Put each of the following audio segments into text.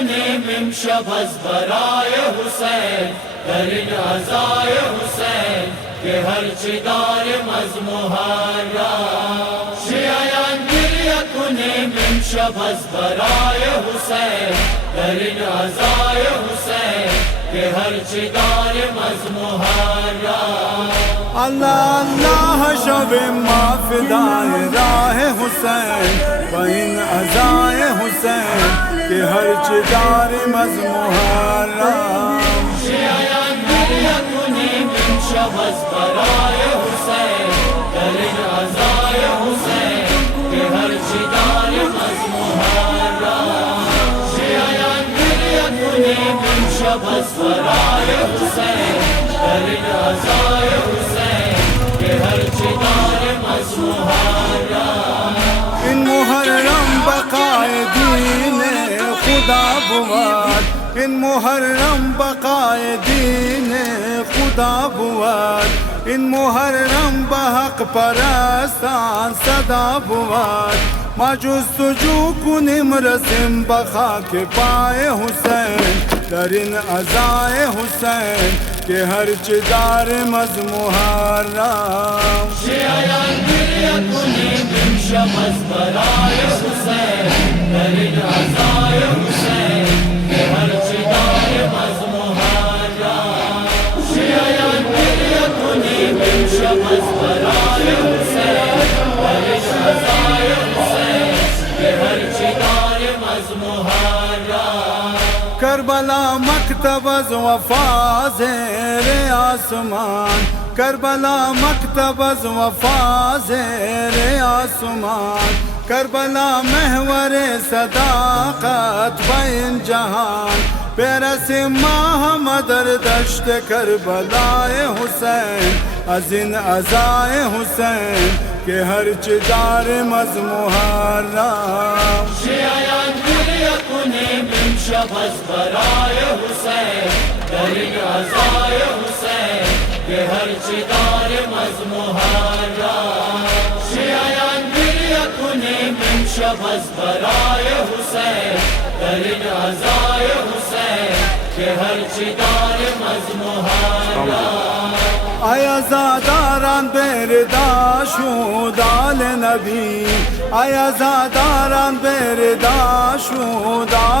کنیم امشب از برای حسین در عزای حسین که هرچی داریم از محرم شیعیان گریه کنیم امشب از برای حسین در عزای حسین که هرچی داریم از محرم اللہ اللہ شب ما فدائے راہ حسین و این عزائے حسین کہ ہر چداریم از محرم شیعیان گریه کنیم امشب از برای حسین در عزای حسین که هرچی داریم از محرم شیعیان گریه کنیم امشب از برای حسین در عزای حسین که هرچی داریم از محرم این محرم بقای دین خدا بود این محرم بقای دین خدا بود این محرم به حق پرستان صدا بود ما جستجو کنیم رسیم به خاک پای حسین در این عزای حسین که هرچی داریم از محرم شیعیان گریه کنیم امشب از برای حسین در عزای حسین که هرچی داریم از محرم شیعیان گریه کنیم امشب از برای حسین در عزای حسین که هرچی داریم از محرم کربلا مکتب از وفا زیر آسمان کربلا مکتب از وفا زیر آسمان کربلا محور صداقت بین جہان پیرس ماہ مدر دشت کربلائے حسین از این عزائے حسین کہ ہر چداریم از محرم شیعیان گریه کنیم امشب از برای حسین در عزای حسین که هرچی داریم از محرم شیعیان گریه کنیم امشب از برای حسین در عزای حسین که هرچی داریم از محرم آیا زاداران برداشت آل نبی آیا زاداران برداشت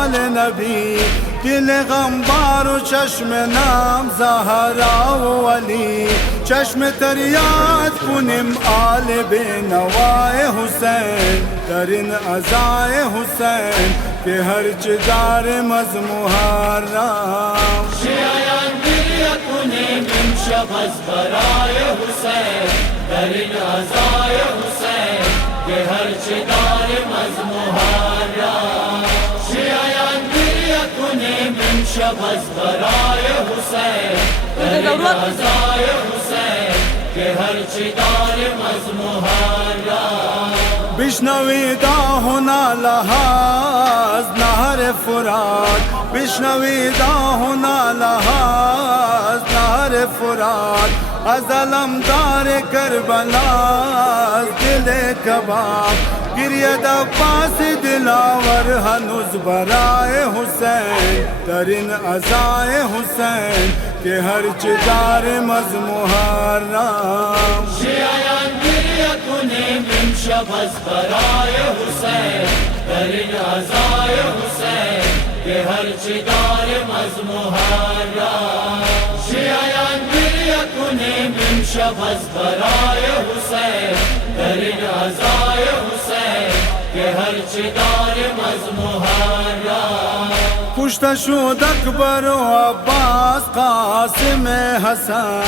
آل نبی دل غمبار و چشم نام زهرا و علی چشم تریاد کنیم آل بنوای حسین در این عزای حسین که هرچی داریم از محرم شیعیان گریه کنیم امشب از برای حسین در عزای حسین که هرچی داریم از محرم شیعیان گریه کنیم امشب از برای حسین در عزای حسین که هرچی داریم از محرم بشنوید آهنا لحاظ نهر فرات بشنوید آهنا لحاظ نهر فرات از علمدار کربلا دل کباب گرید عباس دلاور هنوز برای حسین در این عزای حسین که هرچی داریم از محرم شیعیان گریه کنیم امشب از برای حسین در عزای حسین که هرچی داریم از محرم شیعیان گریه کنیم امشب از برای حسین در عزای حسین که هرچی داریم از محرم کشته شد اکبر و عباس قاسم حسن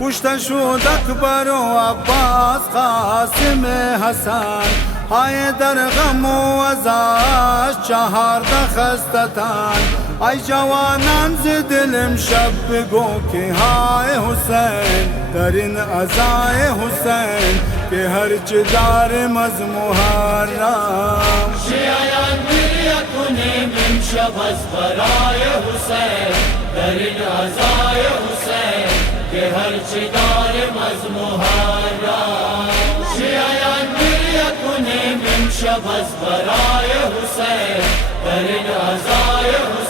کشته شد اکبر و عباس قاسم حسن های در غم و عزاش 14 خستتن ای جوانان ز دلم شب بگو که های حسین در این عزای حسین که هرچی داریم از محرم شیعیان گریه کنیم امشب از برای حسین در عزای حسین که هرچی داریم از محرم شیعیان گریه کنیم امشب از برای حسین در عزای حسین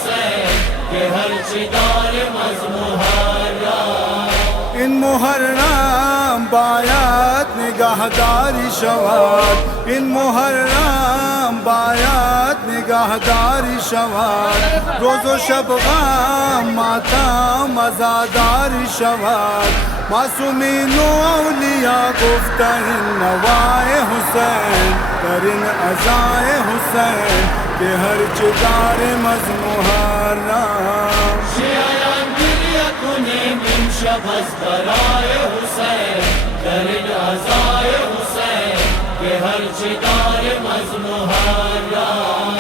محرم باید نگهداری شود، این محرم باید نگهداری شود، روز و شب غم ماتم عزاداری شود. معصومین و اولیاء گفتند نوای حسین، در این عزای حسین که هرچه داریم از محرم. شیعیان گریه کنیم امشب از برای حسین، در این عزای حسین که هرچه داریم از محرم.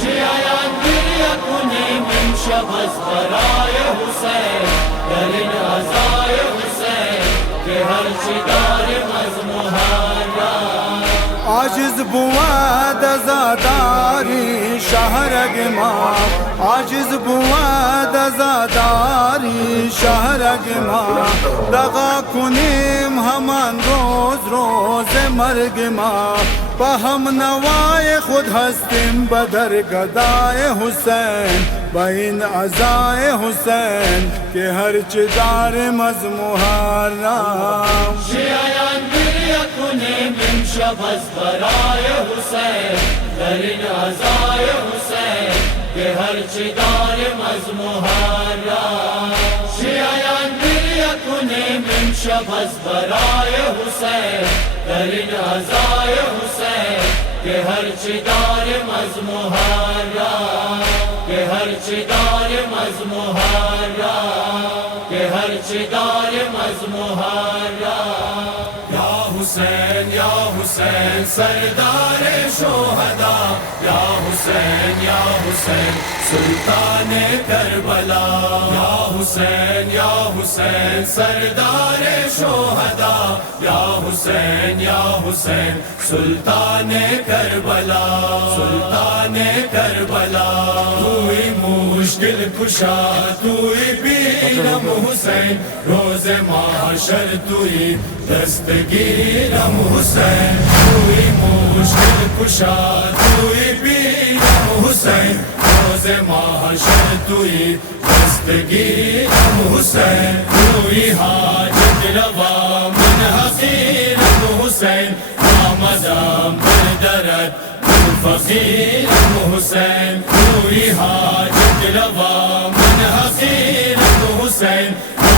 شیعیان گریه کنیم امشب از برای حسین، در این عزای حسین که هرچه داریم از محرم. عاجز بود عزاداری شهرگ ما، عاجز بود عزاداری شهرگ ما، دغا کنیم همان روز مرگ ما. با هم نوای خود هستیم به درگدای حسین، با این عزای حسین که هرچه داریم از محرم. شیعیان گریه کنیم امشب از برای حسین، در این عزای حسین که هرچه داریم از محرم. شیعیان گریه کنیم امشب از برای حسین، در این عزای حسین که هرچه داریم از محرم، که هرچه داریم از محرم، که هرچه داریم از محرم. یا حسین یا حسین سردار شہدا، یا حسین یا حسین سلطان کربلا. یا حسین یا حسین سردار شہدا، یا حسین یا حسین سلطان کربلا، سلطان کربلا. توئی مشکل کشا توئی بیرم حسین، روز محشر توئی دستگیرم حسین. توئی مشکل کشا توئی بیرم حسین، روز محشر توئی دستگیرم حسین. توئی حاجت روا من حقیرم حسین، آمدم بردرد من فقیرم حسین. توئی حاجت روا من حقیرم حسین،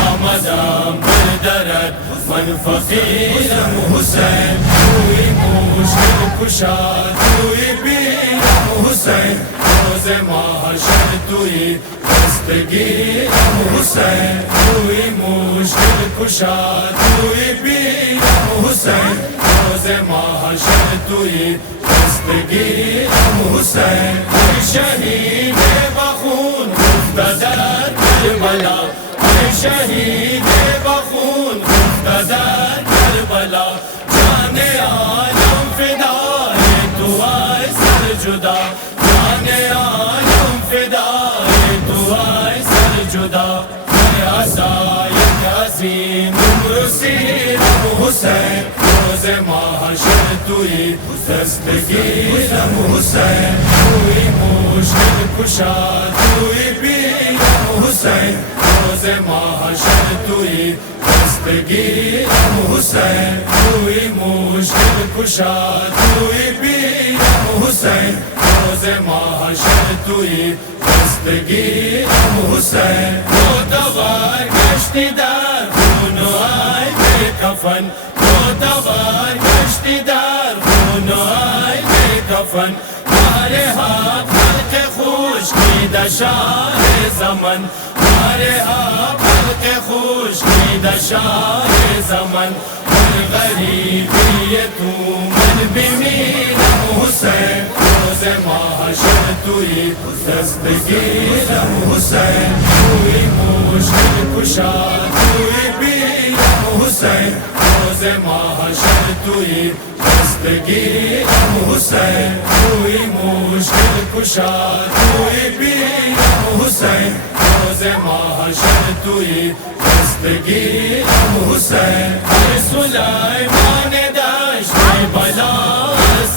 آمدم بردرد من فقیرم حسین. توئی مشکل کشا توئی بیرم حسین، روز محشر توئی دستگیرم حسین. توئی مشکل کشا توئی بیرم حسین، روز محشر توئی دستگیرم حسین. ای شہید بخون خفتہ در کربلا، ای شہید بخون خفتہ در کربلا. جان عالم فدائے تو آئے سر جدا، جان عالم فدائے تو آئے سر جدا. اے عصایت عظیم عمر سیرم حسین، روز محشر توئی دستگیرم حسین. توئی مشکل کشا توئی بیرم حسین، روز محشر توئی دستگیرم حسین. توئی مشکل کشا توئی بیرم حسین، روز محشر توئی دستگیرم حسین. معتبر گشتی در خون و آئے کفن، معتبر گشتی در خون و آئے کفن. مارے ہاتھ حلق خشکیدہ شاہ زمن، مارے ہاتھ حلق خشکیدہ شاہ زمن. من غریبی تو من بمیرم حسین، روز محشر توئی دستگیرم حسین. توئی مشکل کشا توئی بیرم حسین، روز محشر توئی دستگیرم حسین. توئی مشکل کشا توئی بیرم حسین، روز محشر توئی دستگیرم حسین. اے سلیمان دشت بلا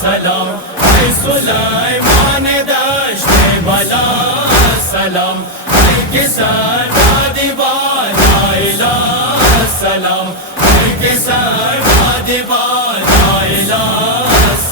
سلام، اے سلیمان دشت بلا سلام. اے کسر دیوار لا الہ سلام،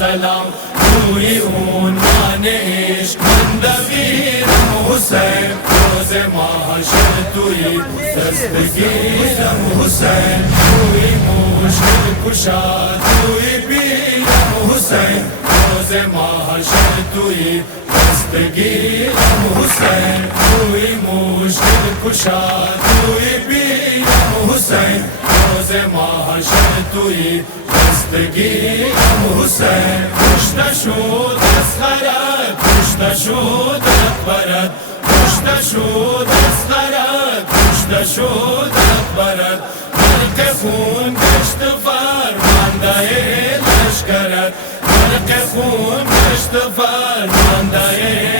سلام توی عنوان عشق من دبیرم حسین روز محشر توی دستگیرم حسین توی مشکل کشا توی پیرم حسین روز محشر توی دستگیرم حسین توی مشکل کشا توی پیرم حسین روز محشر توی دستگیرم حسین کشته شد از خرد کشته شد اکبرت کشته شد از خرد کشته شد اکبرت برق خون گشت فرمانده لشکرت برق خون گشت فرمانده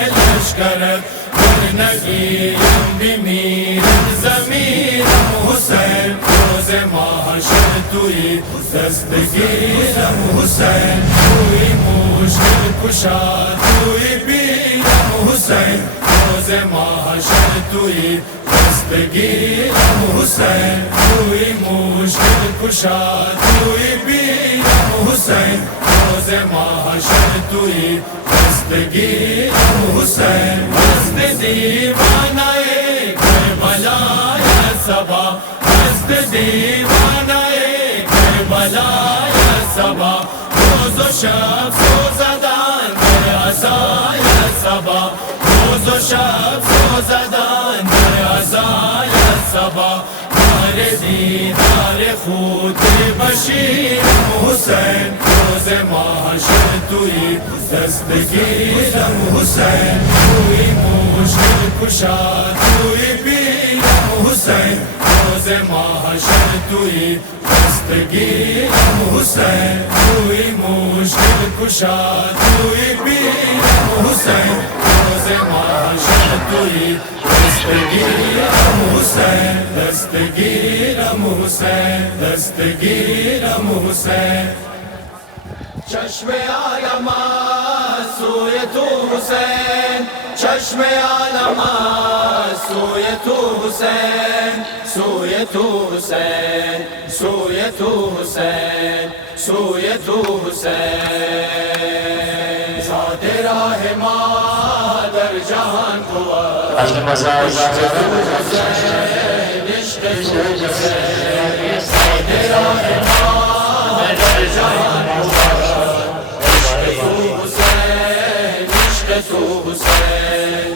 لشکرت گر نگیرم بمیرد زمیرم حسین روز محشر توی دستگیرم حسین توی مشکل کشا توی پیرم حسین روز محشر توی دستگیرم حسین توی مشکل کشا توی پیرم حسین روز محشر توی دستگیرم حسین مست دیوانه کربلای صبا مست دیوانه کربلای صبا روز و شب سوزدن در عزای صبا روز و شب سوزدن در عزای صبا مار دیدار خود بشیرم حسین روز محشر توی دستگیرم حسین توی مشکل کشا توی پیرم حسین روز محشر توی دستگیرم حسین توی مشکل کشا توی پیرم حسین روز محشر توی دستگیرم حسین دستگیرم حسین دستگیرم حسین چشم عالم سوی تو حسین چشم عالم سوی تو حسین سوی تو حسین سوی تو حسین سوی تو حسین ذات راہ ما در جہان قوت عشق تو حسین ذات راہ ما در جہان قوت عشق تو حسین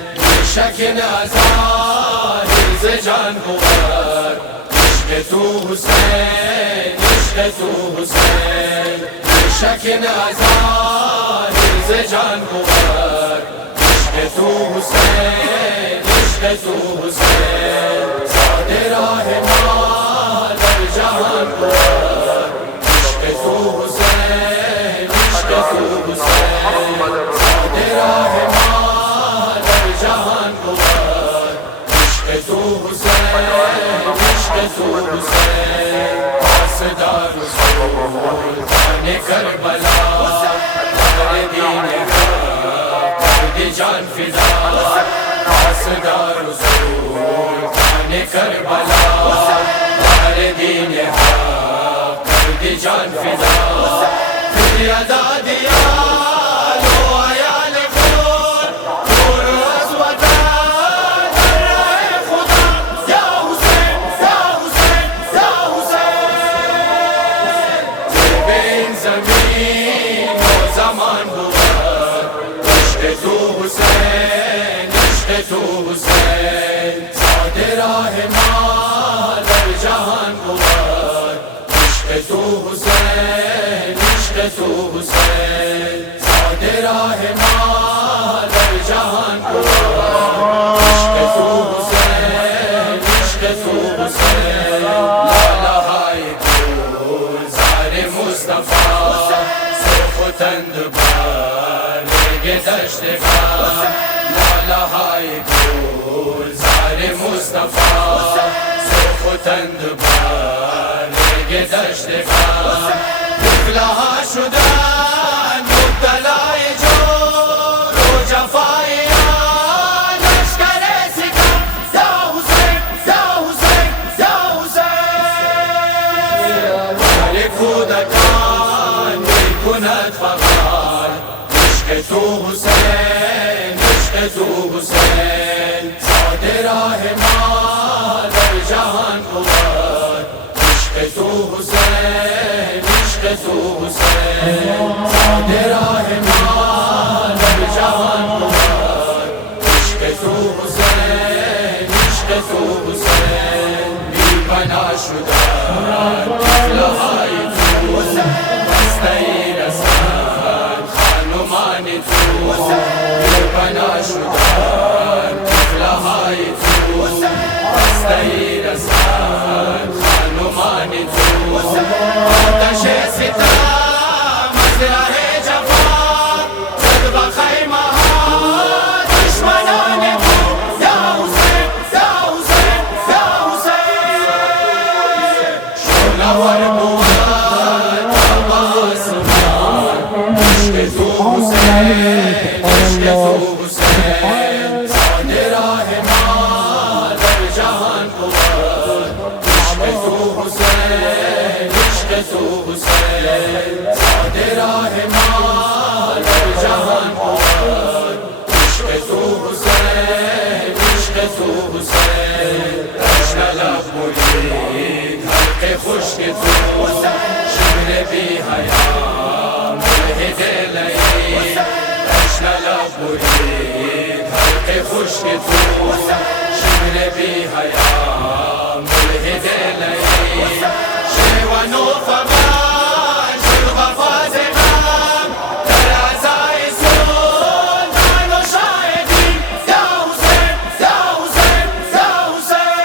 شکن ازار ز جان قوت عشق تو حسین عشق تو حسین شکن ازار ز جان قوت عشق تو حسین عشق تو حسین ذات راہ ما در جہان قوت عشق تو حسین عشق تو حسین ذات راہ ما در جہان قوت عشق تو حسین عشق تو حسین پاسدار رسول خان کربلا ہر دین حق کرد جان فدا پاسدار رسول خان کربلا ہر دین حق کرد جان فدا پھر ادا دیا لو عیال خود دور از وطن در راہ خدا یا حسین یا حسین یا حسین بین زمین و زمان بود عشق تو حسین عشق تو حسین ذات راہ ما در جہان بود عشق تو حسین عشق تو حسین ذات راہ ما در جہان بود عشق تو حسین عشق تو حسین لالا ہائے گلزار مصطفیٰ سرخ و تند بر دشت غم لالا ہائے گلزار مصطفیٰ سرخ و تند بر دشت غم افلاح شدن مبتلای جور و جفای لشکر ستم یا حسین یا حسین یا حسین کودکان می کند فقط تو حسین عشق تو حسین تشنه لب مرید حلق خشک تو شمر بی حیا ملحد لعین تشنه لب مرید حلق خشک تو شمر بی حیا ملحد لعین شیوان و فغان شد غفاز غم در عزای سلطان و شاهدین یا حسین یا حسین یا حسین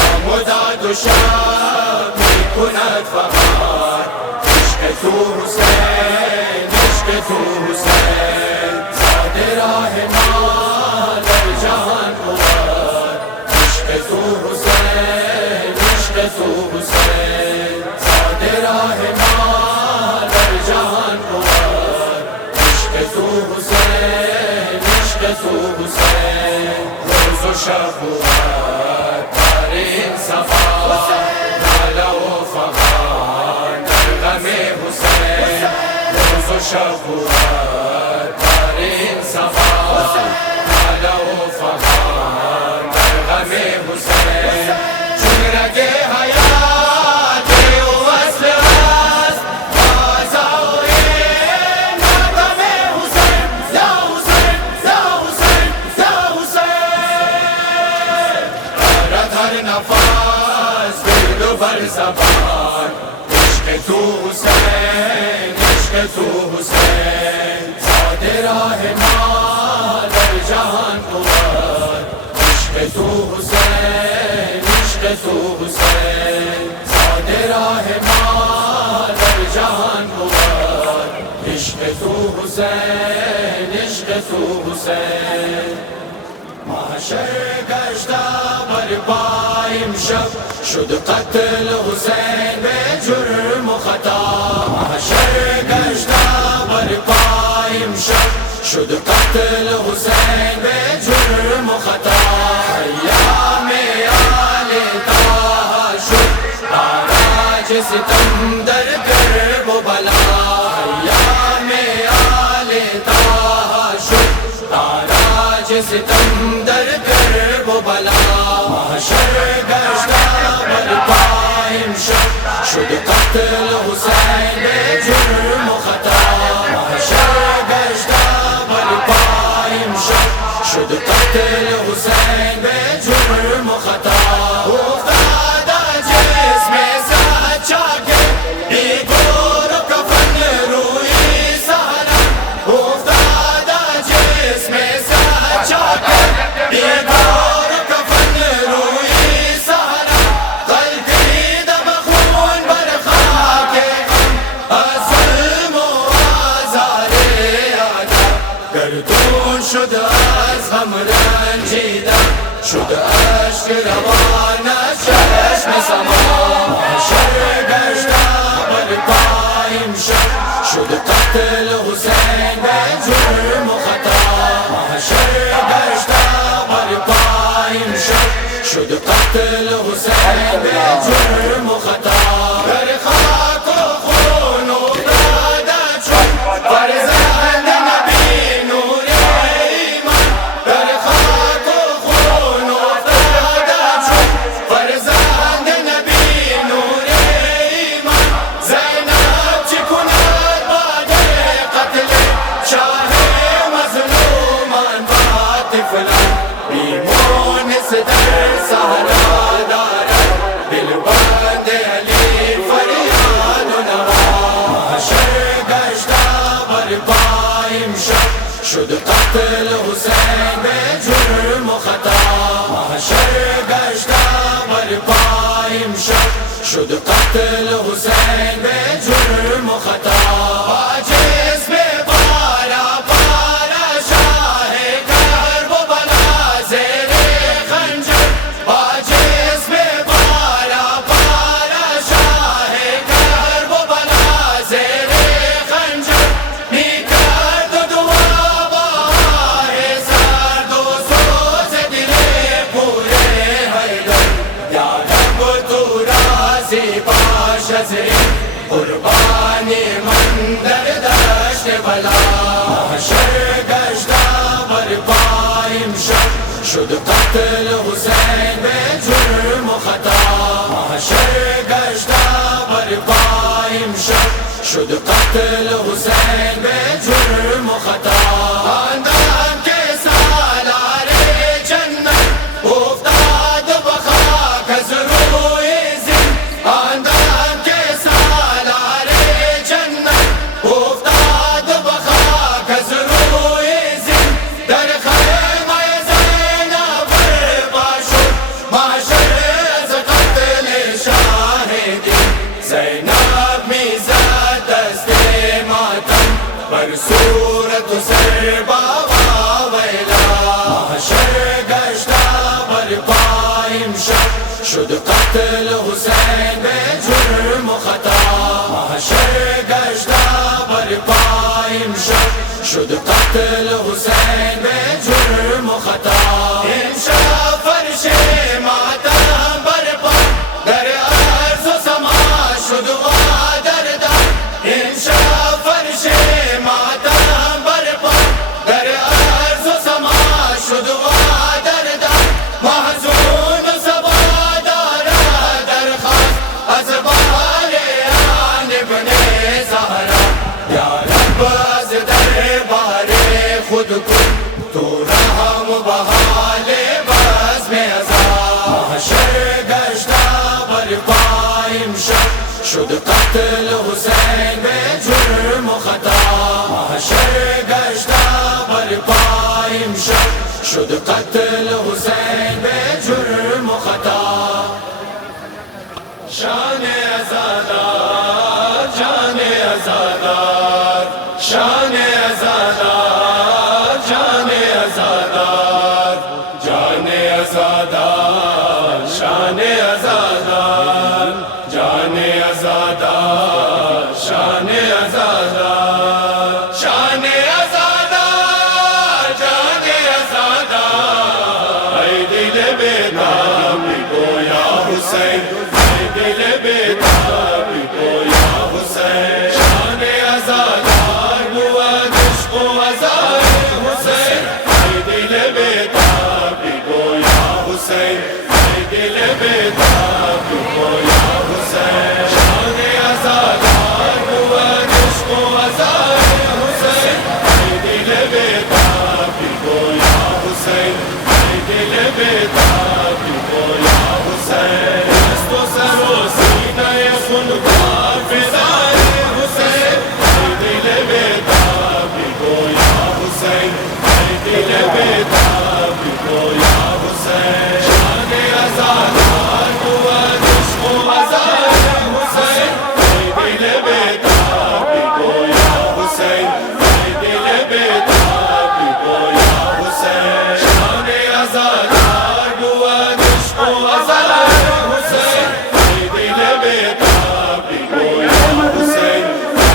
آمداد و شب می کند فغان عشق تو حسین عشق تو حسین زاد راه ما در جهان بود عشق تو حسین عشق تو حسین زاد راه ما در جهان بود عشق تو حسین عشق تو حسین روز و شب بود بر این صفا ناله و فغان در غم حسین روز و شب بود بر این صفا ناله و فغان در غم حسین چون رگ حیات او وصل است آزای نغم حسین یا حسین یا حسین یا حسین دارد هر نفس گرد و بر زبان عشق تو حسین عشق تو حسین زاد راه ما در جهان بود عشق تو حسین عشق تو حسین زاد راه ما در جهان بود عشق تو حسین عشق تو حسین محشر گشته بر پای امشب شد قتل حسین به جرم و خطا محشر گشته بر پای امشب شد قتل حسین به جرم و خطا ایام آل طه شد آراج ستم در کرب و بلا ایام آل طه شد آراج ستم در کرب و بلا محشر گشته بر پای امشب شد قتل حسین به جرم و خطا محشر گشته بر پای امشب شد قتل حسین به جرم و خطا افتاد جسم سچا کے بیگور و کفن روی صحرا افتاد جسم سچا کے بیگور و کفن روی صحرا قلبی دم خون بر خاک غم از ظلم و آزار آدم گردون شد از غم رنجیدم شد اشک روان از چشم زمان محشر گشته بر پای امشب شد قتل حسین به جرم و خطا محشر گشته بر پای امشب شد قتل حسین به جرم و خطا در خاک و خون افتاده چون فرزند نبی نور ایمان در خاک و خون افتاده چون فرزند نبی نور ایمان زینب چه کند بعد قتل شاه مظلومان و طفلان بیمونس در صحرا دارد دلبند علی فریاد و نوا محشر گشته بر پای امشب شد قتل حسین به جرم و خطا محشر گشته بر پای امشب شد قتل حسین به جرم و خطا عاجز به بالا پارا شاه کرب و بلا زیر خنجر عاجز به بالا پارا شاه کرب و بلا زیر خنجر می کرد و دعا با سرد و سوز دل پور حیدر یا رب تو راضی باش شد قتل حسین به جرم و خطا محشر گشتا برپا امشب شد قتل حسین به جرم و خطا خاندان کے سالار جنت افتاد بخاک از روی زمین خاندان کے سالار جنت افتاد بخاک از روی زمین در خیمه زینب برپا شد محشر از قتل شاهدین زینب میزد دست ماتم بر صورت و سر بابا ویلا محشر گشتا برپا امشب شد قتل حسین به جرم و خطا محشر گشتا برپا امشب شد قتل حسین به جرم و خطا امشب فرش ماتم برپا در ارض و سما شد وادردان امشب فرش ماتم برپا در ارض و سما شد وادردان محزون و سبا دارد درخواست از بالایان ابن زهرا یا رب از دربار خود کن تو رحم و بحال بزم ازا محشر گشتا برپا امشب شد قتل حسین به جرم و خطا محشر گشتا برپا امشب شد قتل حسین به جرم و خطا شان عزادار جان عزادار شان عزادار جان عزادار جان عزادار شان عزادار جان عزادار شان عزادار شان عزادار جان عزادار ای دل بیتابی کو یا حسین ای دل بیتابی کو یا حسین شان عزادار بود عشق و عزار حسین ای دل بیتابی کو یا حسین ای دل بیتابی کو یا حسین شان عزادار بود عشق و عزار حسین ای دل بیتابی کو یا حسین ای دل بیتابی کو یا حسین دست و سر و سینه خونخوار فدای حسین ای دل بیتابی کو یا حسین ای دل بیتابی کو یا حسین شان عزادار بود عشق و عزار حسین ای دل بیتابی کو یا حسین ای دل بیتابی کو یا حسین شان عزادار بود عشق و عزار حسین ای دل بیتابی کو یا حسین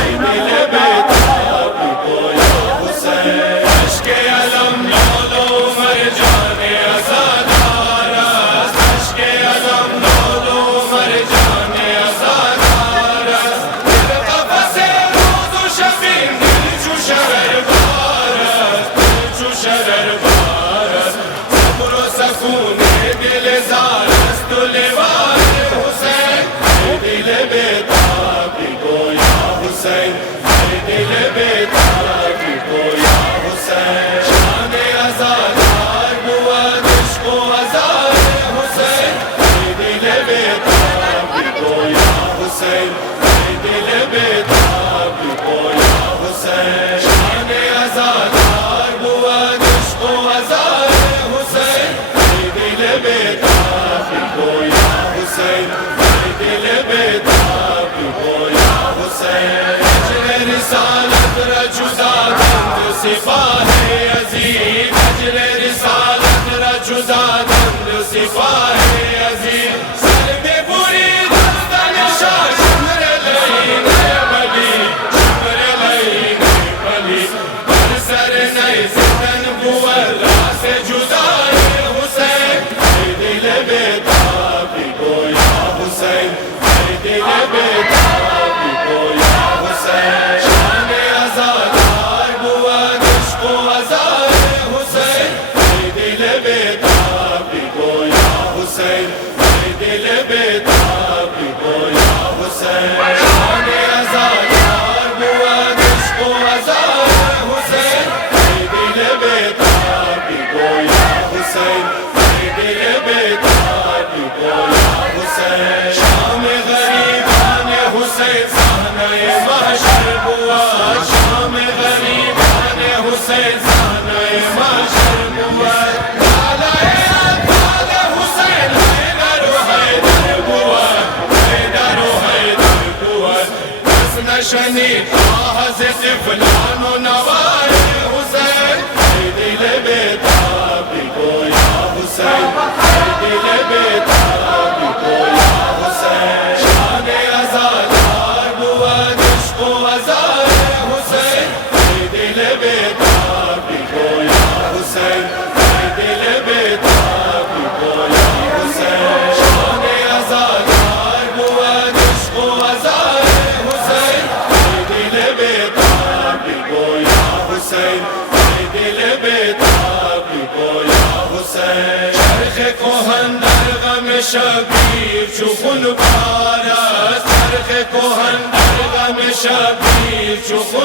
ای دل بیتابی کو یا حسین عشق علم لالو مرجان عزادار است عشق علم لالو مرجان عزادار است دل قفس روز و شبین دل چو شرربار است دل چو شرربار است صبر و سکون دل زار است و لباس حسین ای دل بیتابی کو یا حسین ای دل بیتابی کو یا حسین شان عزادار بود عشق و عزار حسین ای دل بیتابی کو یا حسین ای دل بیتابی کو یا حسین شان عزادار بود عشق و عزار حسین ای دل بیتابی کو یا حسین ای دل بیتابی کو یا حسین اجل رسالت را جدا کند سپاه عزیز اجل رسالت را جدا کند سپاه عزیز سر ببرید از تن شاه شمر لعین ولی شمر لعین ولی بر سر نیستن بود راس جدای حسین ای دل بیتابی کو یا حسین ای دل بیتابی کو یا حسین شان عزادار بود عشق و عزار حسین ای دل بیتابی خانه محشر بود لالای اطفال حسین حیدر و حیدر بود حیدر و حیدر بود کس نشنید آواز طفلان و نوای حسین ای دل بیتابی گویا حسین ای دل بیتابی گویا حسین شان عزادار بود عشق و عزای حسین ای دل بیتابی گویا حسین ای دل بیتابی گویا حسین شان عزادار بود عشق و عزای حسین ای دل بیتابی گویا حسین ای دل بیتابی گویا حسین چرخ کهن در غم شبیر چو خون بار است چرخ کهن در غم شبیر چو خون